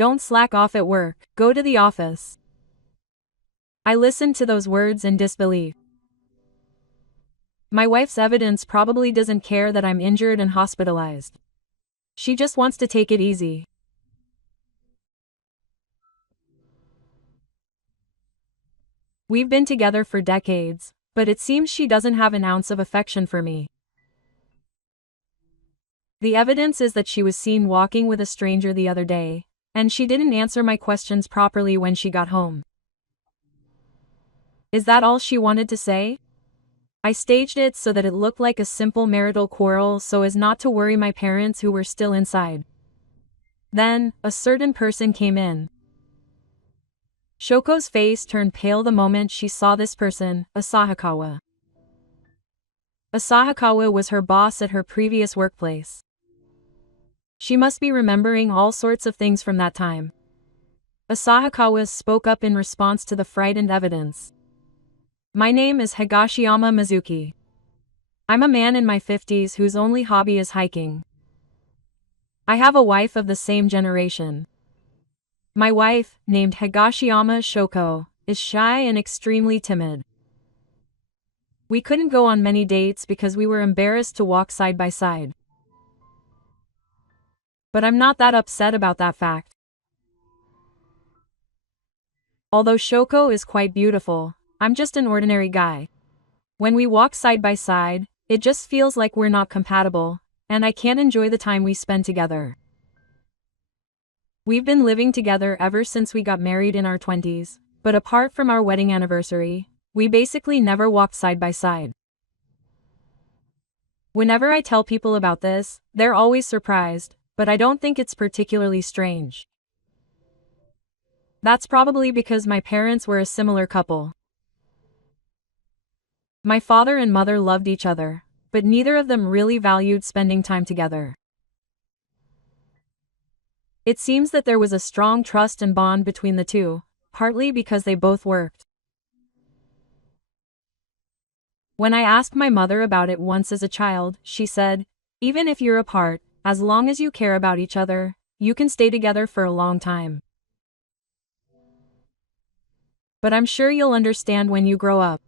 Don't slack off at work, go to the office. I listened to those words in disbelief. My wife's evidence probably doesn't care that I'm injured and hospitalized. She just wants to take it easy. We've been together for decades, but it seems she doesn't have an ounce of affection for me. The evidence is that she was seen walking with a stranger the other day, and she didn't answer my questions properly when she got home. Is that all she wanted to say? I staged it so that it looked like a simple marital quarrel so as not to worry my parents who were still inside. Then, a certain person came in. Shoko's face turned pale the moment she saw this person, Asahikawa. Asahikawa was her boss at her previous workplace. She must be remembering all sorts of things from that time. Asahikawa spoke up in response to the frightened evidence. My name is Higashiyama Mizuki. I'm a man in my 50s whose only hobby is hiking. I have a wife of the same generation. My wife, named Higashiyama Shoko, is shy and extremely timid. We couldn't go on many dates because we were embarrassed to walk side by side. But I'm not that upset about that fact. Although Shoko is quite beautiful, I'm just an ordinary guy. When we walk side by side, it just feels like we're not compatible, and I can't enjoy the time we spend together. We've been living together ever since we got married in our 20s, but apart from our wedding anniversary, we basically never walked side by side. Whenever I tell people about this, they're always surprised, but I don't think it's particularly strange. That's probably because my parents were a similar couple. My father and mother loved each other, but neither of them really valued spending time together. It seems that there was a strong trust and bond between the two, partly because they both worked. When I asked my mother about it once as a child, she said, "Even if you're apart, as long as you care about each other, you can stay together for a long time. But I'm sure you'll understand when you grow up."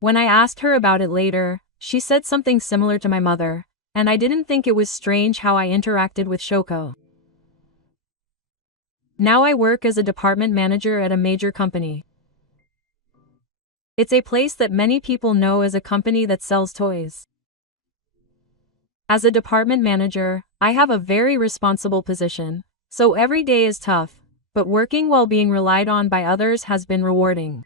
When I asked her about it later, she said something similar to my mother, and I didn't think it was strange how I interacted with Shoko. Now I work as a department manager at a major company. It's a place that many people know as a company that sells toys. As a department manager, I have a very responsible position, so every day is tough, but working while being relied on by others has been rewarding.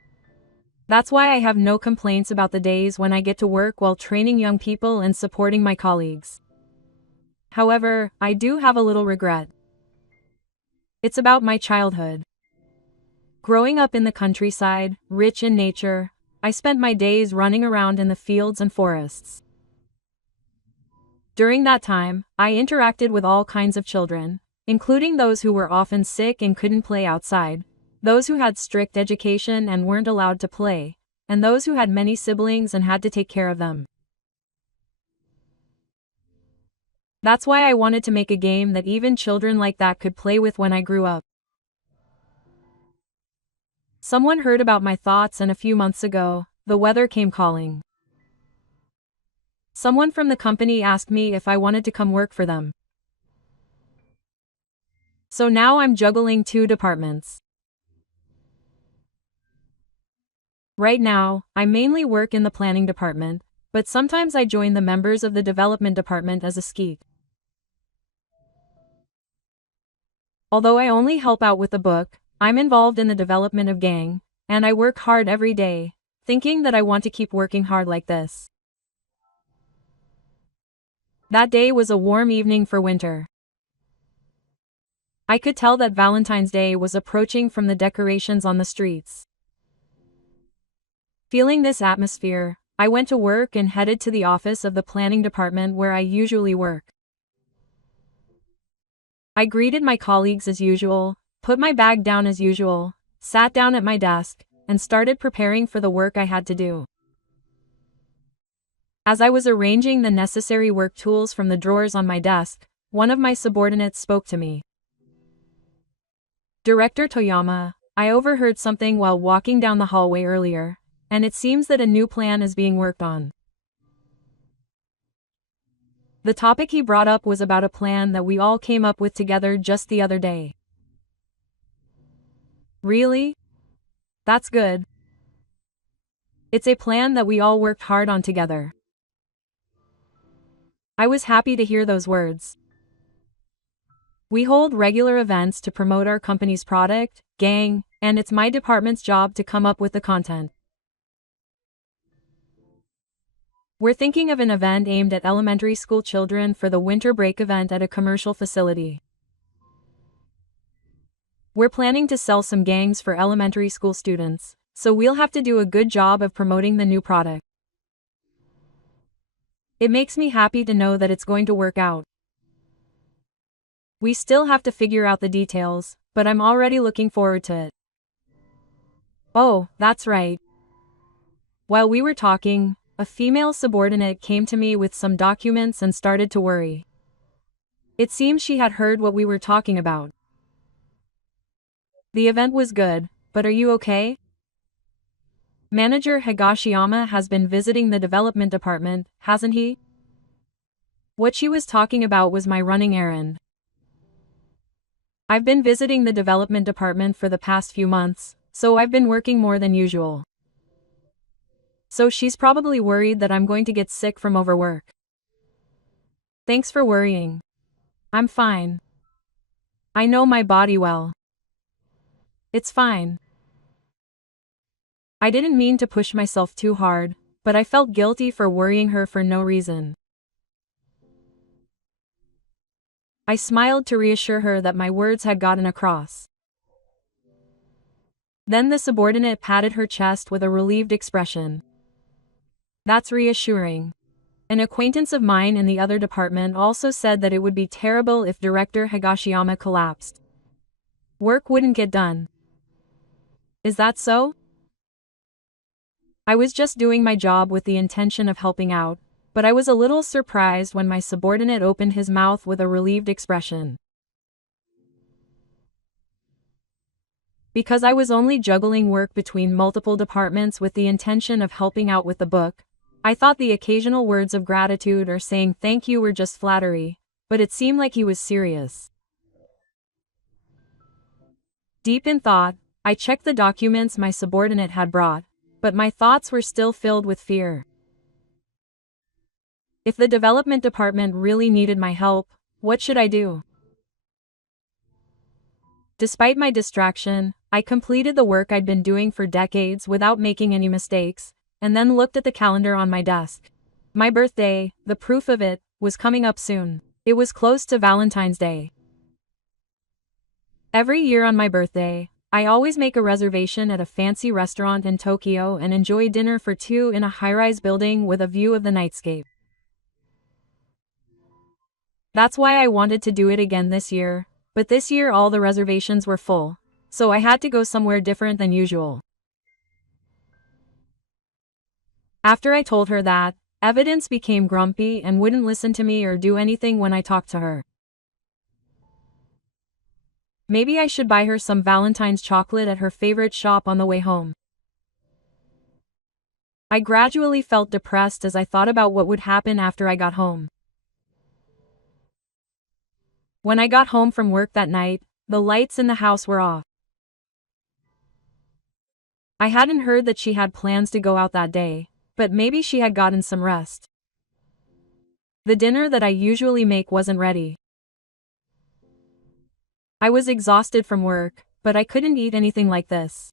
That's why I have no complaints about the days when I get to work while training young people and supporting my colleagues. However, I do have a little regret. It's about my childhood. Growing up in the countryside, rich in nature, I spent my days running around in the fields and forests. During that time, I interacted with all kinds of children, including those who were often sick and couldn't play outside, those who had strict education and weren't allowed to play, and those who had many siblings and had to take care of them. That's why I wanted to make a game that even children like that could play with when I grew up. Someone heard about my thoughts and a few months ago, the weather came calling. Someone from the company asked me if I wanted to come work for them. So now I'm juggling two departments. Right now, I mainly work in the planning department, but sometimes I join the members of the development department as a skeet. Although I only help out with the book, I'm involved in the development of gang, and I work hard every day, thinking that I want to keep working hard like this. That day was a warm evening for winter. I could tell that Valentine's Day was approaching from the decorations on the streets. Feeling this atmosphere, I went to work and headed to the office of the planning department where I usually work. I greeted my colleagues as usual, put my bag down as usual, sat down at my desk, and started preparing for the work I had to do. As I was arranging the necessary work tools from the drawers on my desk, one of my subordinates spoke to me. Director Toyama, I overheard something while walking down the hallway earlier, and it seems that a new plan is being worked on. The topic he brought up was about a plan that we all came up with together just the other day. Really? That's good. It's a plan that we all worked hard on together. I was happy to hear those words. We hold regular events to promote our company's product, gang, and it's my department's job to come up with the content. We're thinking of an event aimed at elementary school children for the winter break event at a commercial facility. We're planning to sell some gangs for elementary school students, so we'll have to do a good job of promoting the new product. It makes me happy to know that it's going to work out. We still have to figure out the details, but I'm already looking forward to it. Oh, that's right. While we were talking, a female subordinate came to me with some documents and started to worry. It seems she had heard what we were talking about. The event was good, but are you okay? Manager Higashiyama has been visiting the development department, hasn't he? What she was talking about was my running errand. I've been visiting the development department for the past few months, so I've been working more than usual. So she's probably worried that I'm going to get sick from overwork. Thanks for worrying. I'm fine. I know my body well. It's fine. I didn't mean to push myself too hard, but I felt guilty for worrying her for no reason. I smiled to reassure her that my words had gotten across. Then the subordinate patted her chest with a relieved expression. That's reassuring. An acquaintance of mine in the other department also said that it would be terrible if Director Higashiyama collapsed. Work wouldn't get done. Is that so? I was just doing my job with the intention of helping out, but I was a little surprised when my subordinate opened his mouth with a relieved expression. Because I was only juggling work between multiple departments with the intention of helping out with the book, I thought the occasional words of gratitude or saying thank you were just flattery, but it seemed like he was serious. Deep in thought, I checked the documents my subordinate had brought, but my thoughts were still filled with fear. If the development department really needed my help, what should I do? Despite my distraction, I completed the work I'd been doing for decades without making any mistakes, and then looked at the calendar on my desk. My birthday, the proof of it, was coming up soon. It was close to Valentine's Day. Every year on my birthday, I always make a reservation at a fancy restaurant in Tokyo and enjoy dinner for two in a high-rise building with a view of the nightscape. That's why I wanted to do it again this year, but this year all the reservations were full, so I had to go somewhere different than usual. After I told her that, Evidence became grumpy and wouldn't listen to me or do anything when I talked to her. Maybe I should buy her some Valentine's chocolate at her favorite shop on the way home. I gradually felt depressed as I thought about what would happen after I got home. When I got home from work that night, the lights in the house were off. I hadn't heard that she had plans to go out that day, but maybe she had gotten some rest. The dinner that I usually make wasn't ready. I was exhausted from work, but I couldn't eat anything like this.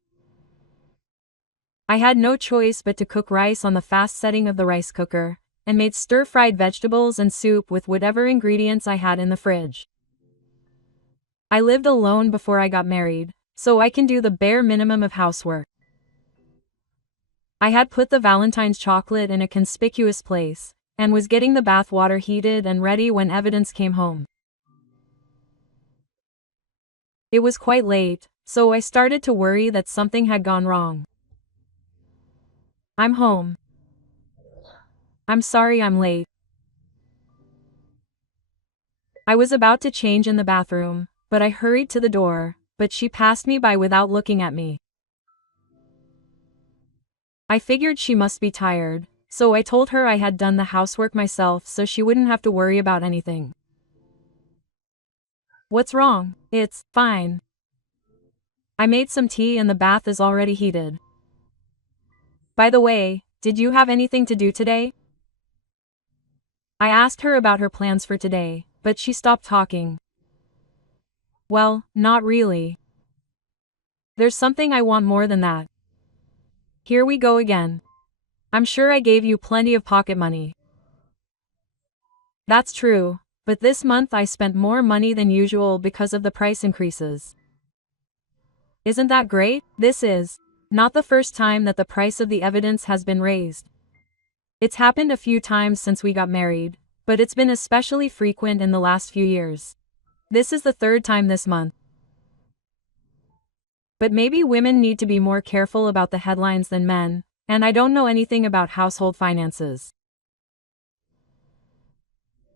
I had no choice but to cook rice on the fast setting of the rice cooker, and made stir-fried vegetables and soup with whatever ingredients I had in the fridge. I lived alone before I got married, so I can do the bare minimum of housework. I had put the Valentine's chocolate in a conspicuous place, and was getting the bath water heated and ready when Evidence came home. It was quite late, so I started to worry that something had gone wrong. I'm home. I'm sorry I'm late. I was about to change in the bathroom, but I hurried to the door, but she passed me by without looking at me. I figured she must be tired, so I told her I had done the housework myself so she wouldn't have to worry about anything. What's wrong? It's fine. I made some tea and the bath is already heated. By the way, did you have anything to do today? I asked her about her plans for today, but she stopped talking. Well, not really. There's something I want more than that. Here we go again. I'm sure I gave you plenty of pocket money. That's true, but this month I spent more money than usual because of the price increases. Isn't that great? This is not the first time that the price of the evidence has been raised. It's happened a few times since we got married, but it's been especially frequent in the last few years. This is the third time this month. But maybe women need to be more careful about the headlines than men, and I don't know anything about household finances.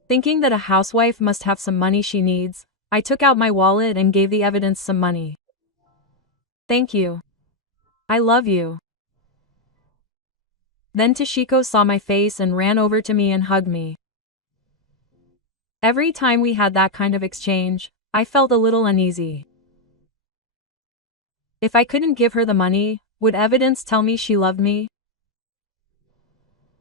Thinking that a housewife must have some money she needs, I took out my wallet and gave the evidence some money. Thank you. I love you. Then Toshiko saw my face and ran over to me and hugged me. Every time we had that kind of exchange, I felt a little uneasy. If I couldn't give her the money, would evidence tell me she loved me?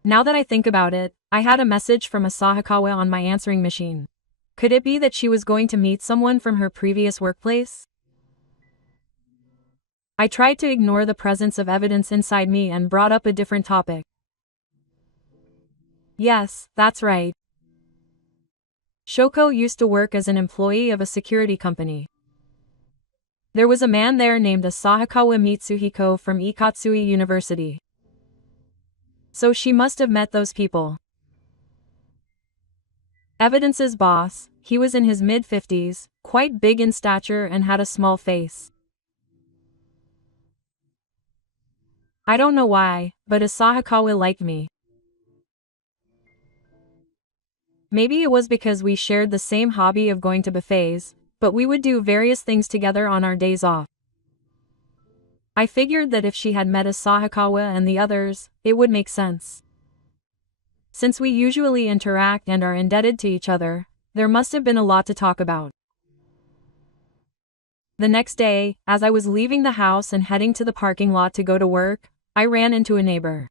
Now that I think about it, I had a message from Asahikawa on my answering machine. Could it be that she was going to meet someone from her previous workplace? I tried to ignore the presence of evidence inside me and brought up a different topic. Yes, that's right. Shoko used to work as an employee of a security company. There was a man there named Asahikawa Mitsuhiko from Ikatsui University. So she must have met those people. Evidence's boss, he was in his mid-50s, quite big in stature and had a small face. I don't know why, but Asahikawa liked me. Maybe it was because we shared the same hobby of going to buffets, but we would do various things together on our days off. I figured that if she had met Asahikawa and the others, it would make sense. Since we usually interact and are indebted to each other, there must have been a lot to talk about. The next day, as I was leaving the house and heading to the parking lot to go to work, I ran into a neighbor.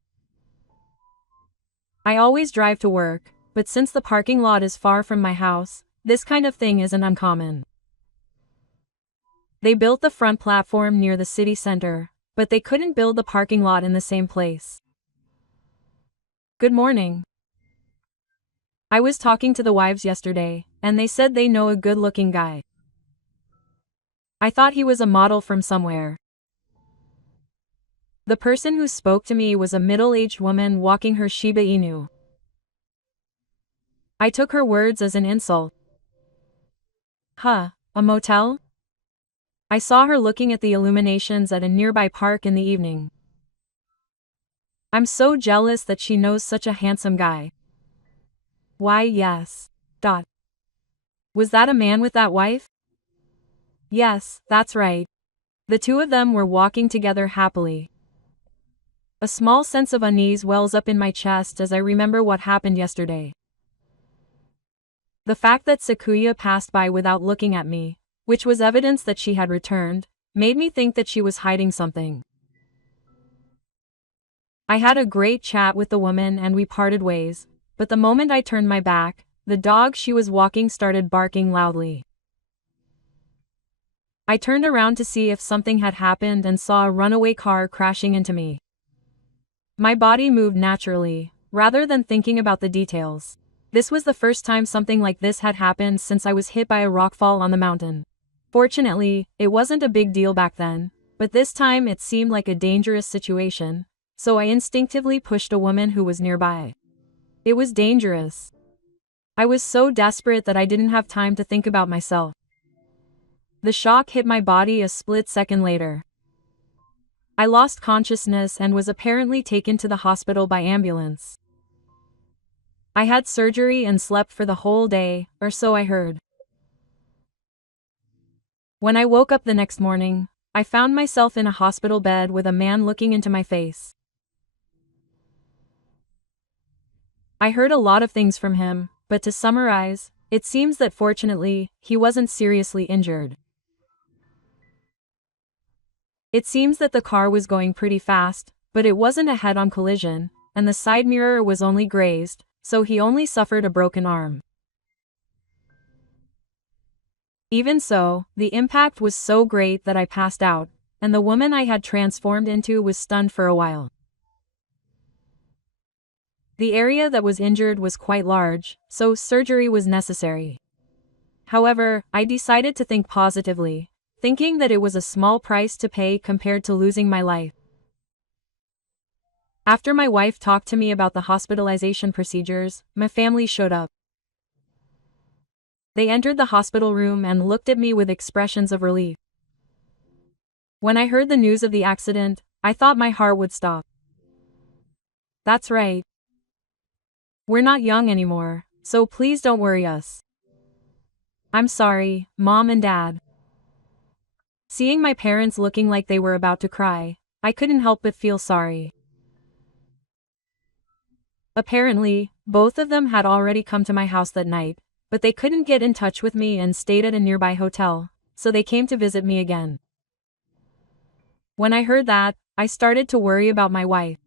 I always drive to work, but since the parking lot is far from my house, this kind of thing isn't uncommon. They built the front platform near the city center, but they couldn't build the parking lot in the same place. Good morning. I was talking to the wives yesterday, and they said they know a good-looking guy. I thought he was a model from somewhere. The person who spoke to me was a middle-aged woman walking her Shiba Inu. I took her words as an insult. Huh, a motel? I saw her looking at the illuminations at a nearby park in the evening. I'm so jealous that she knows such a handsome guy. Why, yes. Was that a man with that wife? Yes, that's right. The two of them were walking together happily. A small sense of unease wells up in my chest as I remember what happened yesterday. The fact that Sakuya passed by without looking at me, which was evidence that she had returned, made me think that she was hiding something. I had a great chat with the woman and we parted ways, but the moment I turned my back, the dog she was walking started barking loudly. I turned around to see if something had happened and saw a runaway car crashing into me. My body moved naturally, rather than thinking about the details. This was the first time something like this had happened since I was hit by a rockfall on the mountain. Fortunately, it wasn't a big deal back then, but this time it seemed like a dangerous situation, so I instinctively pushed a woman who was nearby. It was dangerous. I was so desperate that I didn't have time to think about myself. The shock hit my body a split second later. I lost consciousness and was apparently taken to the hospital by ambulance. I had surgery and slept for the whole day, or so I heard. When I woke up the next morning, I found myself in a hospital bed with a man looking into my face. I heard a lot of things from him, but to summarize, it seems that fortunately, he wasn't seriously injured. It seems that the car was going pretty fast, but it wasn't a head-on collision, and the side mirror was only grazed, so he only suffered a broken arm. Even so, the impact was so great that I passed out, and the woman I had transformed into was stunned for a while. The area that was injured was quite large, so surgery was necessary. However, I decided to think positively, thinking that it was a small price to pay compared to losing my life. After my wife talked to me about the hospitalization procedures, my family showed up. They entered the hospital room and looked at me with expressions of relief. When I heard the news of the accident, I thought my heart would stop. That's right. We're not young anymore, so please don't worry us. I'm sorry, Mom and Dad. Seeing my parents looking like they were about to cry, I couldn't help but feel sorry. Apparently, both of them had already come to my house that night, but they couldn't get in touch with me and stayed at a nearby hotel, so they came to visit me again. When I heard that, I started to worry about my wife.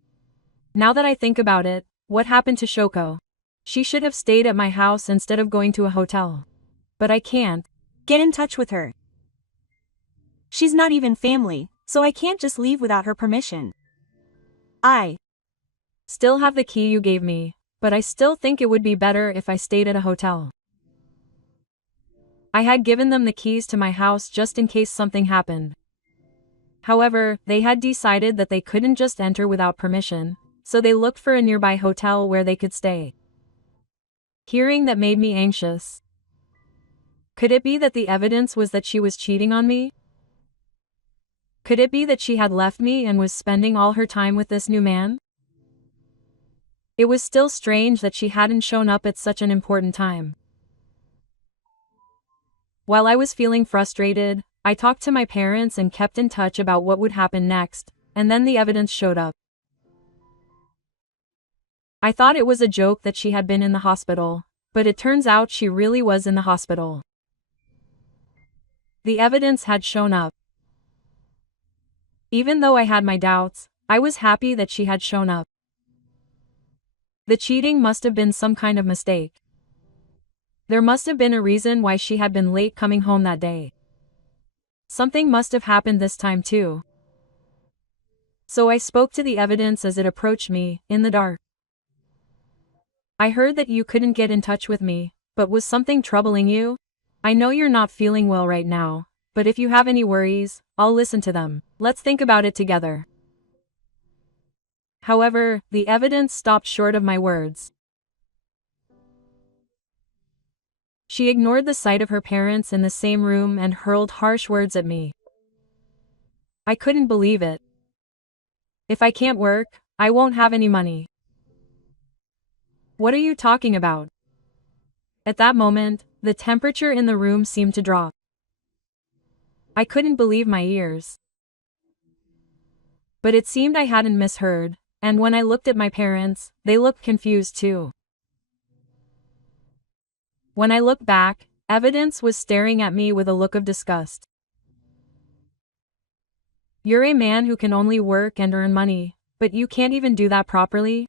Now that I think about it, what happened to Shoko? She should have stayed at my house instead of going to a hotel. But I can't. Get in touch with her. She's not even family, so I can't just leave without her permission. I still have the key you gave me, but I still think it would be better if I stayed at a hotel. I had given them the keys to my house just in case something happened. However, they had decided that they couldn't just enter without permission, so they looked for a nearby hotel where they could stay. Hearing that made me anxious. Could it be that the evidence was that she was cheating on me? Could it be that she had left me and was spending all her time with this new man? It was still strange that she hadn't shown up at such an important time. While I was feeling frustrated, I talked to my parents and kept in touch about what would happen next, and then the evidence showed up. I thought it was a joke that she had been in the hospital, but it turns out she really was in the hospital. The evidence had shown up. Even though I had my doubts, I was happy that she had shown up. The cheating must have been some kind of mistake. There must have been a reason why she had been late coming home that day. Something must have happened this time too. So I spoke to the evidence as it approached me, in the dark. I heard that you couldn't get in touch with me, but was something troubling you? I know you're not feeling well right now, but if you have any worries, I'll listen to them. Let's think about it together. However, the evidence stopped short of my words. She ignored the sight of her parents in the same room and hurled harsh words at me. I couldn't believe it. If I can't work, I won't have any money. What are you talking about? At that moment, the temperature in the room seemed to drop. I couldn't believe my ears. But it seemed I hadn't misheard, and when I looked at my parents, they looked confused too. When I looked back, evidence was staring at me with a look of disgust. You're a man who can only work and earn money, but you can't even do that properly?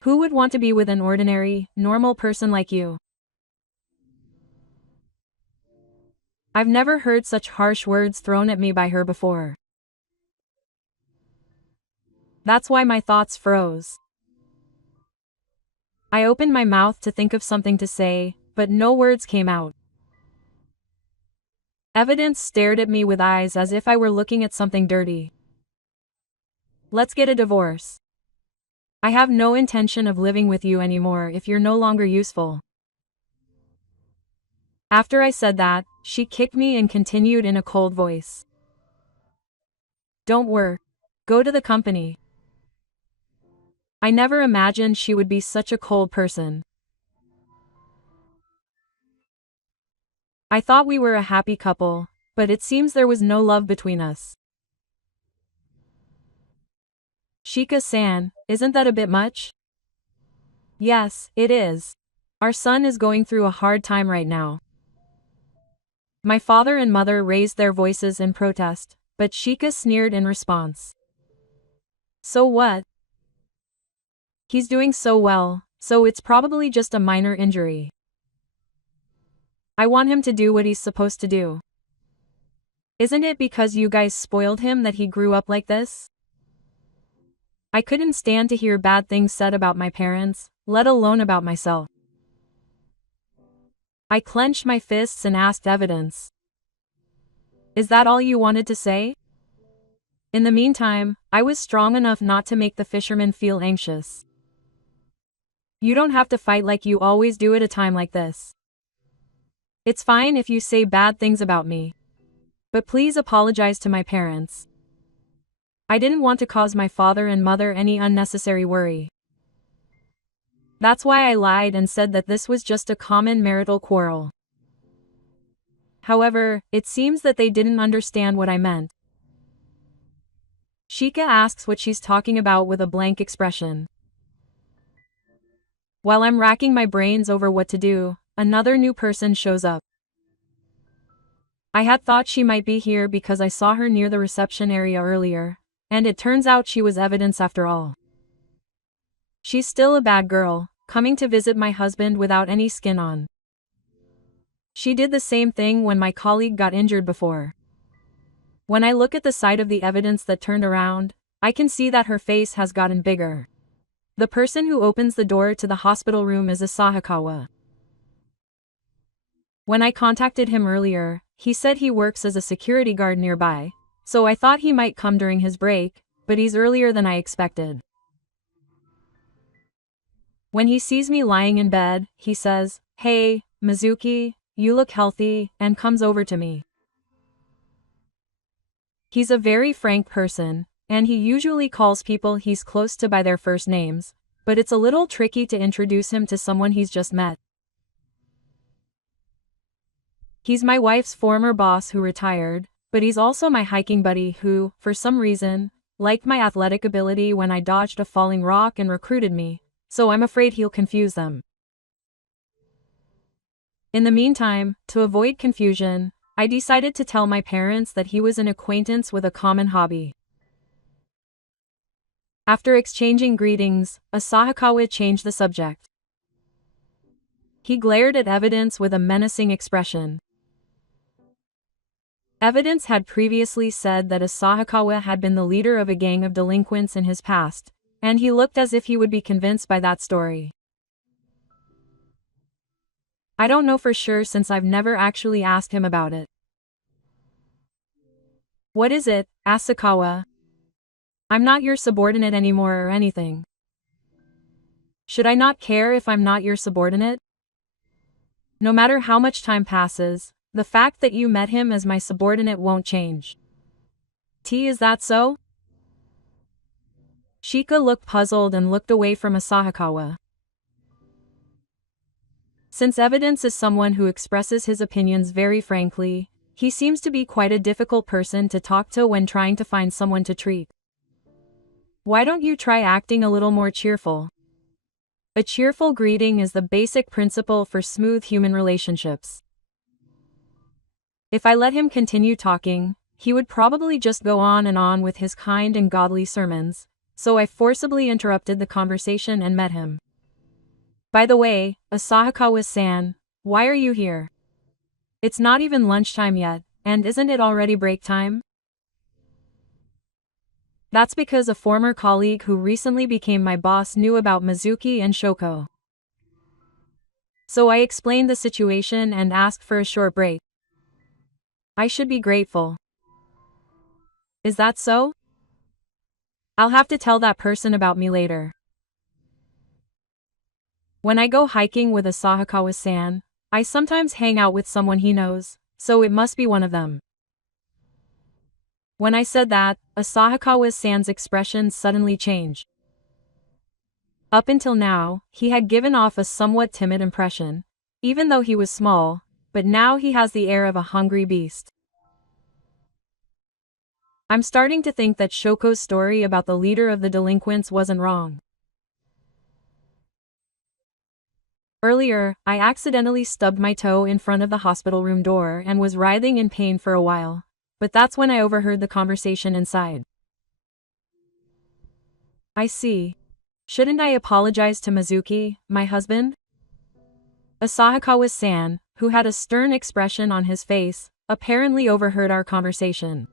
Who would want to be with an ordinary, normal person like you? I've never heard such harsh words thrown at me by her before. That's why my thoughts froze. I opened my mouth to think of something to say, but no words came out. Evidence stared at me with eyes as if I were looking at something dirty. Let's get a divorce. I have no intention of living with you anymore if you're no longer useful. After I said that, she kicked me and continued in a cold voice. Don't work. Go to the company. I never imagined she would be such a cold person. I thought we were a happy couple, but it seems there was no love between us. Shika-san, isn't that a bit much? Yes, it is. Our son is going through a hard time right now. My father and mother raised their voices in protest, but Shika sneered in response. So what? He's doing so well, so it's probably just a minor injury. I want him to do what he's supposed to do. Isn't it because you guys spoiled him that he grew up like this? I couldn't stand to hear bad things said about my parents, let alone about myself. I clenched my fists and asked evidence. Is that all you wanted to say? In the meantime, I was strong enough not to make the fisherman feel anxious. You don't have to fight like you always do at a time like this. It's fine if you say bad things about me. But please apologize to my parents. I didn't want to cause my father and mother any unnecessary worry. That's why I lied and said that this was just a common marital quarrel. However, it seems that they didn't understand what I meant. Shika asks what she's talking about with a blank expression. While I'm racking my brains over what to do, another new person shows up. I had thought she might be here because I saw her near the reception area earlier, and it turns out she was evidence after all. She's still a bad girl, coming to visit my husband without any skin on. She did the same thing when my colleague got injured before. When I look at the side of the evidence that turned around, I can see that her face has gotten bigger. The person who opens the door to the hospital room is Asahikawa. When I contacted him earlier, he said he works as a security guard nearby, so I thought he might come during his break, but he's earlier than I expected. When he sees me lying in bed, he says, "Hey, Mizuki, you look healthy," and comes over to me. He's a very frank person, and he usually calls people he's close to by their first names, but it's a little tricky to introduce him to someone he's just met. He's my wife's former boss who retired, but he's also my hiking buddy who, for some reason, liked my athletic ability when I dodged a falling rock and recruited me, so I'm afraid he'll confuse them. In the meantime, to avoid confusion, I decided to tell my parents that he was an acquaintance with a common hobby. After exchanging greetings, Asahikawa changed the subject. He glared at evidence with a menacing expression. Evidence had previously said that Asahikawa had been the leader of a gang of delinquents in his past, and he looked as if he would be convinced by that story. I don't know for sure since I've never actually asked him about it. What is it, Asakawa? I'm not your subordinate anymore or anything. Should I not care if I'm not your subordinate? No matter how much time passes, the fact that you met him as my subordinate won't change. Is that so? Shika looked puzzled and looked away from Asahikawa. Since evidence is someone who expresses his opinions very frankly, he seems to be quite a difficult person to talk to when trying to find someone to treat. Why don't you try acting a little more cheerful? A cheerful greeting is the basic principle for smooth human relationships. If I let him continue talking, he would probably just go on and on with his kind and godly sermons, so I forcibly interrupted the conversation and met him. By the way, Asahikawa-san, why are you here? It's not even lunchtime yet, and isn't it already break time? That's because a former colleague who recently became my boss knew about Mizuki and Shoko. So I explained the situation and asked for a short break. I should be grateful. Is that so? I'll have to tell that person about me later. When I go hiking with Asahikawa-san, I sometimes hang out with someone he knows, so it must be one of them. When I said that, Asahikawa-san's expression suddenly changed. Up until now, he had given off a somewhat timid impression. Even though he was small, but now he has the air of a hungry beast. I'm starting to think that Shoko's story about the leader of the delinquents wasn't wrong. Earlier, I accidentally stubbed my toe in front of the hospital room door and was writhing in pain for a while, but that's when I overheard the conversation inside. I see. Shouldn't I apologize to Mizuki, my husband? Asahikawa-san, who had a stern expression on his face, apparently overheard our conversation.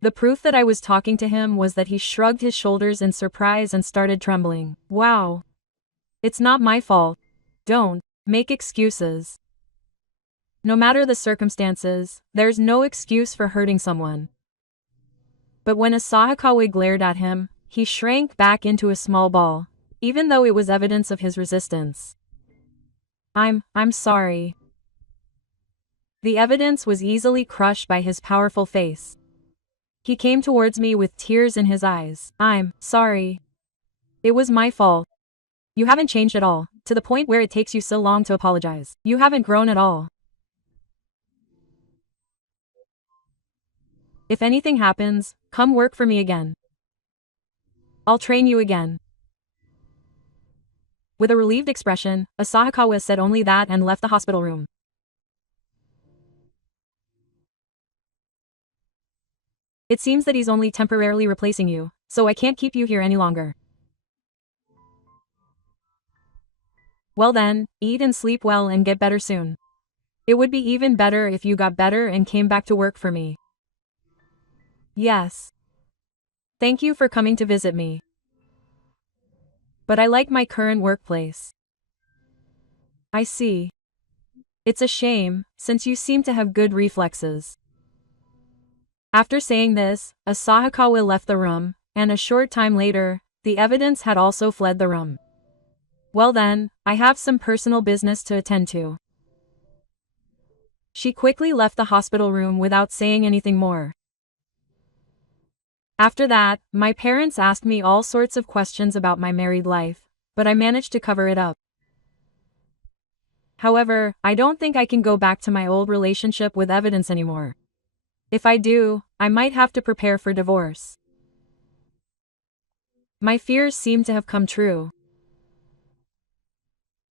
The proof that I was talking to him was that he shrugged his shoulders in surprise and started trembling. Wow. It's not my fault. Don't make excuses. No matter the circumstances, there's no excuse for hurting someone. But when Asahikawa glared at him, he shrank back into a small ball, even though it was evidence of his resistance. I'm sorry. The evidence was easily crushed by his powerful face. He came towards me with tears in his eyes. I'm sorry. It was my fault. You haven't changed at all, to the point where it takes you so long to apologize. You haven't grown at all. If anything happens, come work for me again. I'll train you again. With a relieved expression, Asahikawa said only that and left the hospital room. It seems that he's only temporarily replacing you, so I can't keep you here any longer. Well then, eat and sleep well and get better soon. It would be even better if you got better and came back to work for me. Yes. Thank you for coming to visit me. But I like my current workplace. I see. It's a shame, since you seem to have good reflexes. After saying this, Asahikawa left the room, and a short time later, the evidence had also fled the room. Well then, I have some personal business to attend to. She quickly left the hospital room without saying anything more. After that, my parents asked me all sorts of questions about my married life, but I managed to cover it up. However, I don't think I can go back to my old relationship with evidence anymore. If I do, I might have to prepare for divorce. My fears seem to have come true.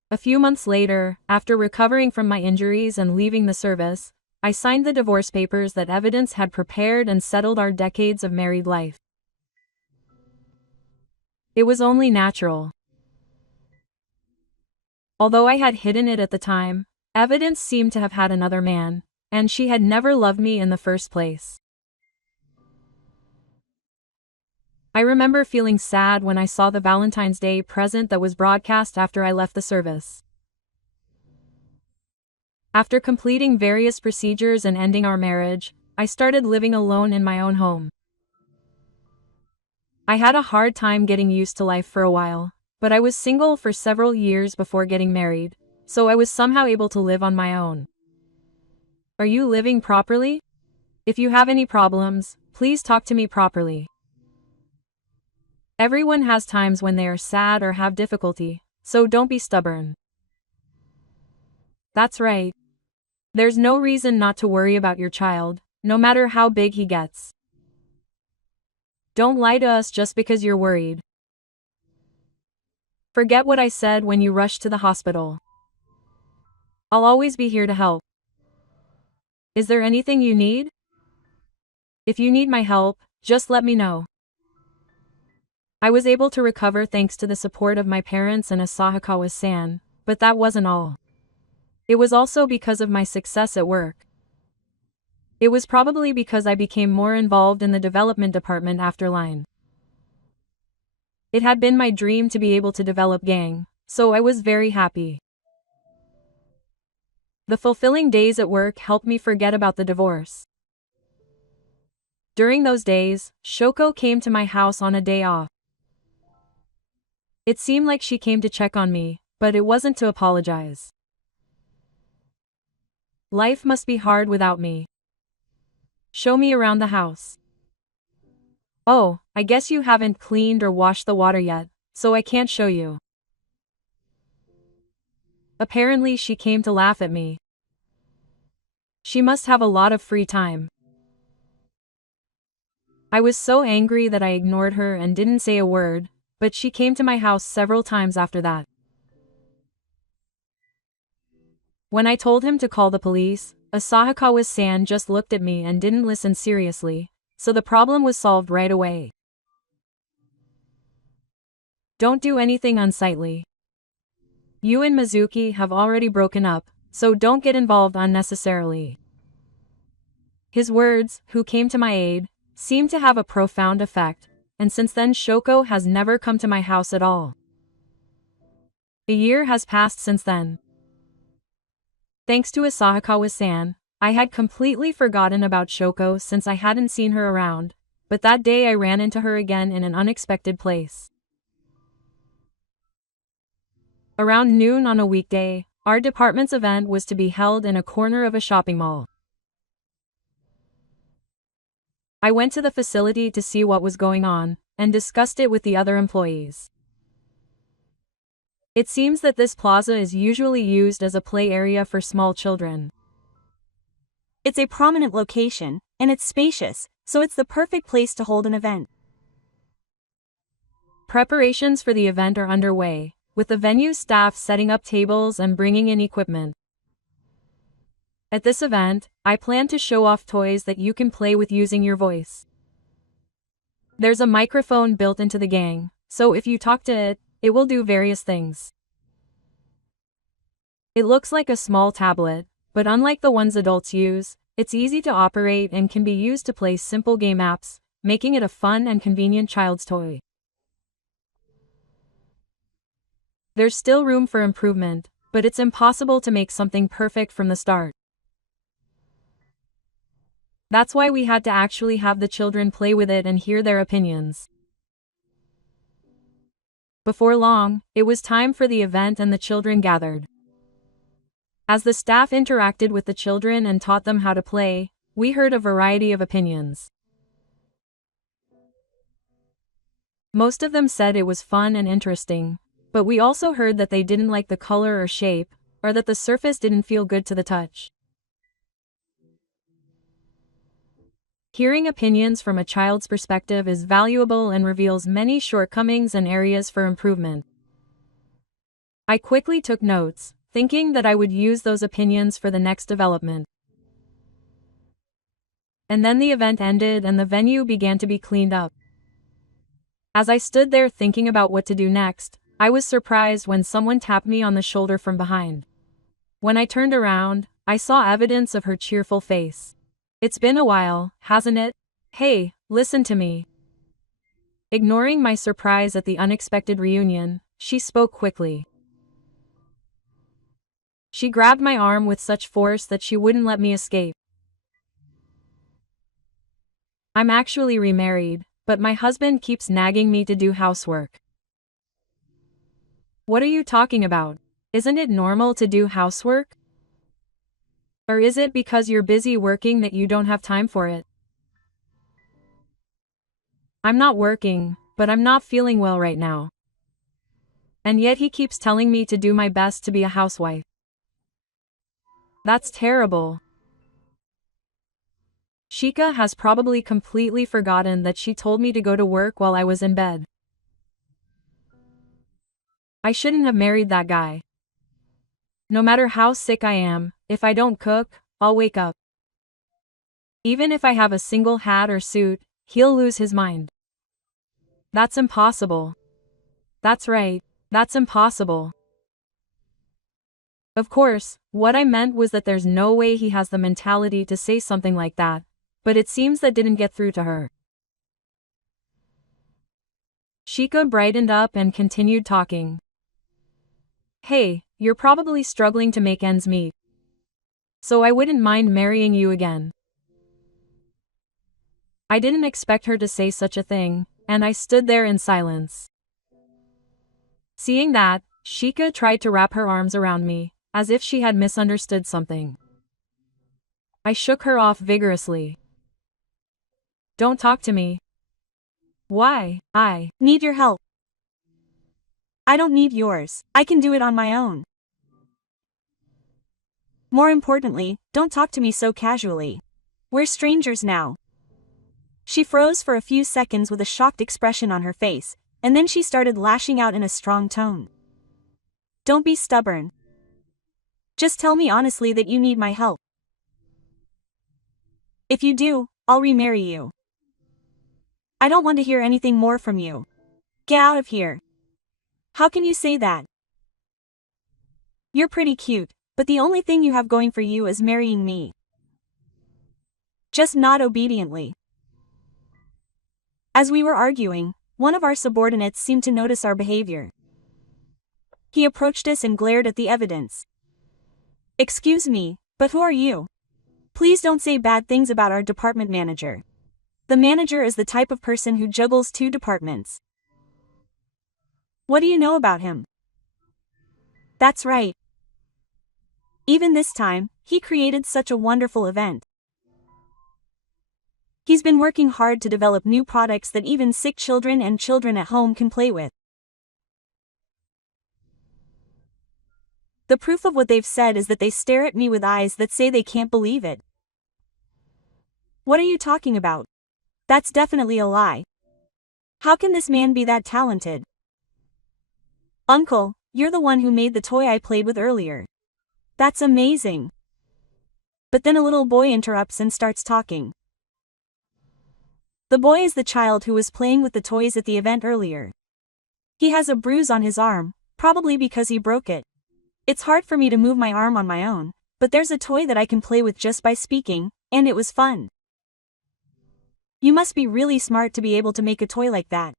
A few months later, after recovering from my injuries and leaving the service, I signed the divorce papers that evidence had prepared and settled our decades of married life. It was only natural. Although I had hidden it at the time, evidence seemed to have had another man, and she had never loved me in the first place. I remember feeling sad when I saw the Valentine's Day present that was broadcast after I left the service. After completing various procedures and ending our marriage, I started living alone in my own home. I had a hard time getting used to life for a while, but I was single for several years before getting married, so I was somehow able to live on my own. Are you living properly? If you have any problems, please talk to me properly. Everyone has times when they are sad or have difficulty, so don't be stubborn. That's right. There's no reason not to worry about your child, no matter how big he gets. Don't lie to us just because you're worried. Forget what I said when you rushed to the hospital. I'll always be here to help. Is there anything you need? If you need my help, just let me know. I was able to recover thanks to the support of my parents and Asahikawa-san, but that wasn't all. It was also because of my success at work. It was probably because I became more involved in the development department after line. It had been my dream to be able to develop gang, so I was very happy. The fulfilling days at work helped me forget about the divorce. During those days, Shoko came to my house on a day off. It seemed like she came to check on me, but it wasn't to apologize. Life must be hard without me. Show me around the house. Oh, I guess you haven't cleaned or washed the water yet, so I can't show you. Apparently she came to laugh at me. She must have a lot of free time. I was so angry that I ignored her and didn't say a word, but she came to my house several times after that. When I told him to call the police, Asahikawa-san just looked at me and didn't listen seriously, so the problem was solved right away. Don't do anything unsightly. You and Mizuki have already broken up, so don't get involved unnecessarily. His words, who came to my aid, seemed to have a profound effect, and since then Shoko has never come to my house at all. A year has passed since then. Thanks to Asahikawa-san, I had completely forgotten about Shoko since I hadn't seen her around, but that day I ran into her again in an unexpected place. Around noon on a weekday, our department's event was to be held in a corner of a shopping mall. I went to the facility to see what was going on, and discussed it with the other employees. It seems that this plaza is usually used as a play area for small children. It's a prominent location, and it's spacious, so it's the perfect place to hold an event. Preparations for the event are underway, with the venue staff setting up tables and bringing in equipment. At this event, I plan to show off toys that you can play with using your voice. There's a microphone built into the gang, so if you talk to it, it will do various things. It looks like a small tablet, but unlike the ones adults use, it's easy to operate and can be used to play simple game apps, making it a fun and convenient child's toy. There's still room for improvement, but it's impossible to make something perfect from the start. That's why we had to actually have the children play with it and hear their opinions. Before long, it was time for the event and the children gathered. As the staff interacted with the children and taught them how to play, we heard a variety of opinions. Most of them said it was fun and interesting, but we also heard that they didn't like the color or shape, or that the surface didn't feel good to the touch. Hearing opinions from a child's perspective is valuable and reveals many shortcomings and areas for improvement. I quickly took notes, thinking that I would use those opinions for the next development. And then the event ended and the venue began to be cleaned up. As I stood there thinking about what to do next, I was surprised when someone tapped me on the shoulder from behind. When I turned around, I saw evidence of her cheerful face. It's been a while, hasn't it? Hey, listen to me. Ignoring my surprise at the unexpected reunion, she spoke quickly. She grabbed my arm with such force that she wouldn't let me escape. I'm actually remarried, but my husband keeps nagging me to do housework. What are you talking about? Isn't it normal to do housework? Or is it because you're busy working that you don't have time for it? I'm not working, but I'm not feeling well right now. And yet he keeps telling me to do my best to be a housewife. That's terrible. Shika has probably completely forgotten that she told me to go to work while I was in bed. I shouldn't have married that guy. No matter how sick I am, if I don't cook, I'll wake up. Even if I have a single hat or suit, he'll lose his mind. That's impossible. That's right, that's impossible. Of course, what I meant was that there's no way he has the mentality to say something like that, but it seems that didn't get through to her. Shika brightened up and continued talking. Hey, you're probably struggling to make ends meet. So I wouldn't mind marrying you again. I didn't expect her to say such a thing, and I stood there in silence. Seeing that, Shika tried to wrap her arms around me, as if she had misunderstood something. I shook her off vigorously. Don't talk to me. Why? I need your help. I don't need yours. I can do it on my own. More importantly, don't talk to me so casually. We're strangers now. She froze for a few seconds with a shocked expression on her face, and then she started lashing out in a strong tone. Don't be stubborn. Just tell me honestly that you need my help. If you do, I'll remarry you. I don't want to hear anything more from you. Get out of here. How can you say that? You're pretty cute, but the only thing you have going for you is marrying me. Just nod obediently. As we were arguing, one of our subordinates seemed to notice our behavior. He approached us and glared at the evidence. Excuse me, but who are you? Please don't say bad things about our department manager. The manager is the type of person who juggles 2 departments. What do you know about him? That's right. Even this time, he created such a wonderful event. He's been working hard to develop new products that even sick children and children at home can play with. The proof of what they've said is that they stare at me with eyes that say they can't believe it. What are you talking about? That's definitely a lie. How can this man be that talented? Uncle, you're the one who made the toy I played with earlier. That's amazing. But then a little boy interrupts and starts talking. The boy is the child who was playing with the toys at the event earlier. He has a bruise on his arm, probably because he broke it. It's hard for me to move my arm on my own, but there's a toy that I can play with just by speaking, and it was fun. You must be really smart to be able to make a toy like that.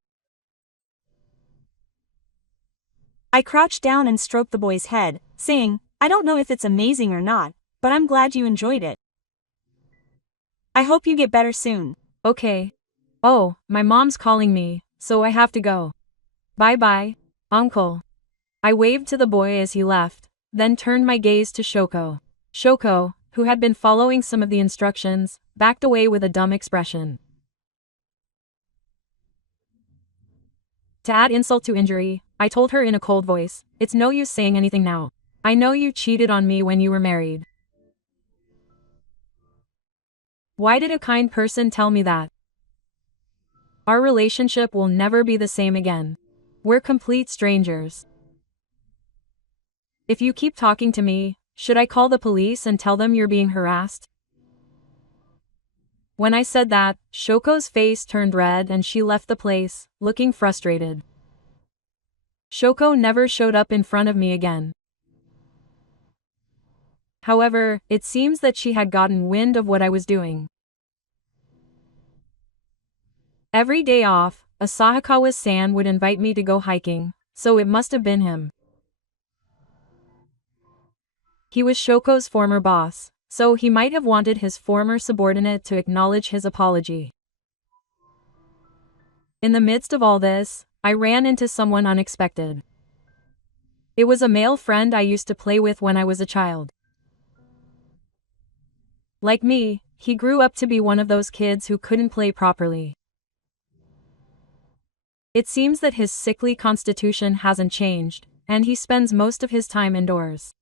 I crouched down and stroked the boy's head, saying, I don't know if it's amazing or not, but I'm glad you enjoyed it. I hope you get better soon. Okay. Oh, my mom's calling me, so I have to go. Bye-bye, Uncle. I waved to the boy as he left, then turned my gaze to Shoko. Shoko, who had been following some of the instructions, backed away with a dumb expression. To add insult to injury, I told her in a cold voice, it's no use saying anything now. I know you cheated on me when you were married. Why did a kind person tell me that? Our relationship will never be the same again. We're complete strangers. If you keep talking to me, should I call the police and tell them you're being harassed? When I said that, Shoko's face turned red and she left the place, looking frustrated. Shoko never showed up in front of me again. However, it seems that she had gotten wind of what I was doing. Every day off, Asahikawa-san would invite me to go hiking, so it must have been him. He was Shoko's former boss, so he might have wanted his former subordinate to acknowledge his apology. In the midst of all this, I ran into someone unexpected. It was a male friend I used to play with when I was a child. Like me, he grew up to be one of those kids who couldn't play properly. It seems that his sickly constitution hasn't changed, and he spends most of his time indoors.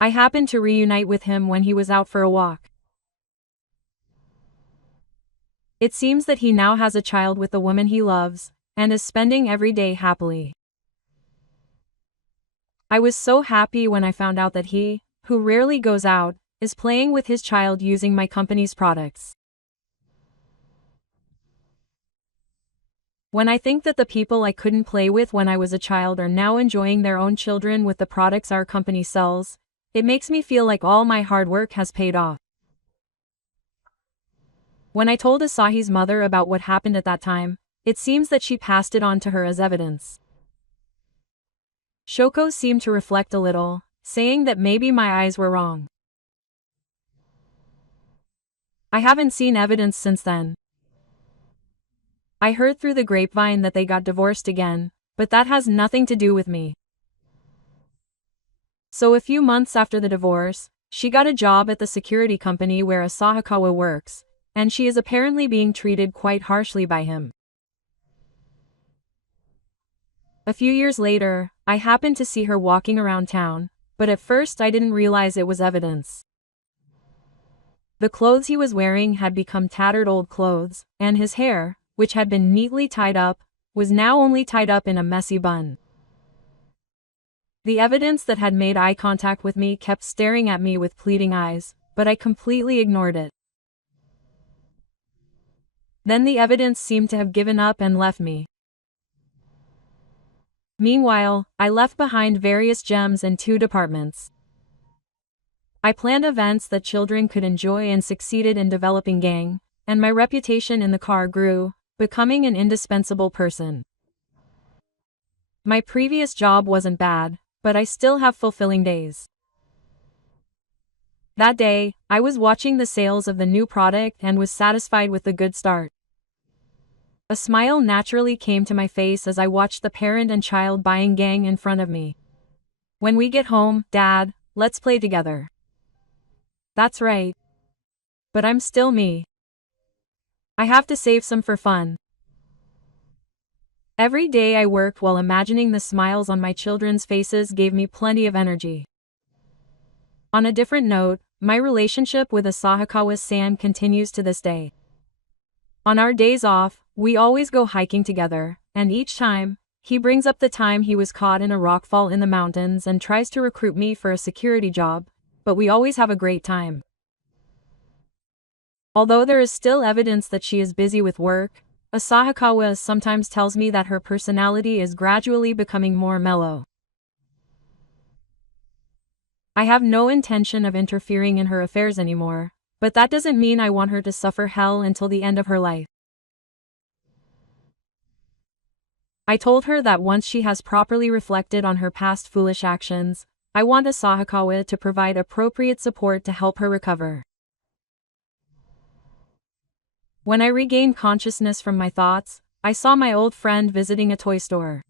I happened to reunite with him when he was out for a walk. It seems that he now has a child with the woman he loves, and is spending every day happily. I was so happy when I found out that he, who rarely goes out, is playing with his child using my company's products. When I think that the people I couldn't play with when I was a child are now enjoying their own children with the products our company sells, it makes me feel like all my hard work has paid off. When I told Asahi's mother about what happened at that time, it seems that she passed it on to her as evidence. Shoko seemed to reflect a little, saying that maybe my eyes were wrong. I haven't seen evidence since then. I heard through the grapevine that they got divorced again, but that has nothing to do with me. So a few months after the divorce, she got a job at the security company where Asahikawa works, and she is apparently being treated quite harshly by him. A few years later, I happened to see her walking around town, but at first I didn't realize it was evidence. The clothes he was wearing had become tattered old clothes, and his hair, which had been neatly tied up, was now only tied up in a messy bun. The evidence that had made eye contact with me kept staring at me with pleading eyes, but I completely ignored it. Then the evidence seemed to have given up and left me. Meanwhile, I left behind various gems in 2 departments. I planned events that children could enjoy and succeeded in developing gang, and my reputation in the car grew, becoming an indispensable person. My previous job wasn't bad, but I still have fulfilling days. That day, I was watching the sales of the new product and was satisfied with the good start. A smile naturally came to my face as I watched the parent and child buying gang in front of me. When we get home, Dad, let's play together. That's right. But I'm still me. I have to save some for fun. Every day I worked while imagining the smiles on my children's faces gave me plenty of energy. On a different note, my relationship with Asahikawa-san continues to this day. On our days off, we always go hiking together, and each time, he brings up the time he was caught in a rockfall in the mountains and tries to recruit me for a security job, but we always have a great time. Although there is still evidence that she is busy with work, Asahikawa sometimes tells me that her personality is gradually becoming more mellow. I have no intention of interfering in her affairs anymore, but that doesn't mean I want her to suffer hell until the end of her life. I told her that once she has properly reflected on her past foolish actions, I want Asahikawa to provide appropriate support to help her recover. When I regained consciousness from my thoughts, I saw my old friend visiting a toy store.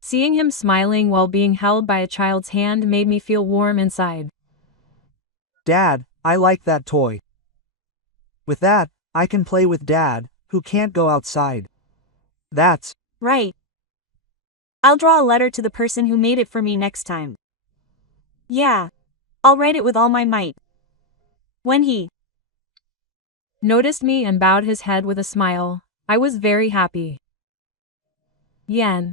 Seeing him smiling while being held by a child's hand made me feel warm inside. Dad, I like that toy. With that, I can play with Dad, who can't go outside. That's Right. I'll draw a letter to the person who made it for me next time. Yeah. I'll write it with all my might. When he noticed me and bowed his head with a smile, I was very happy. Yen.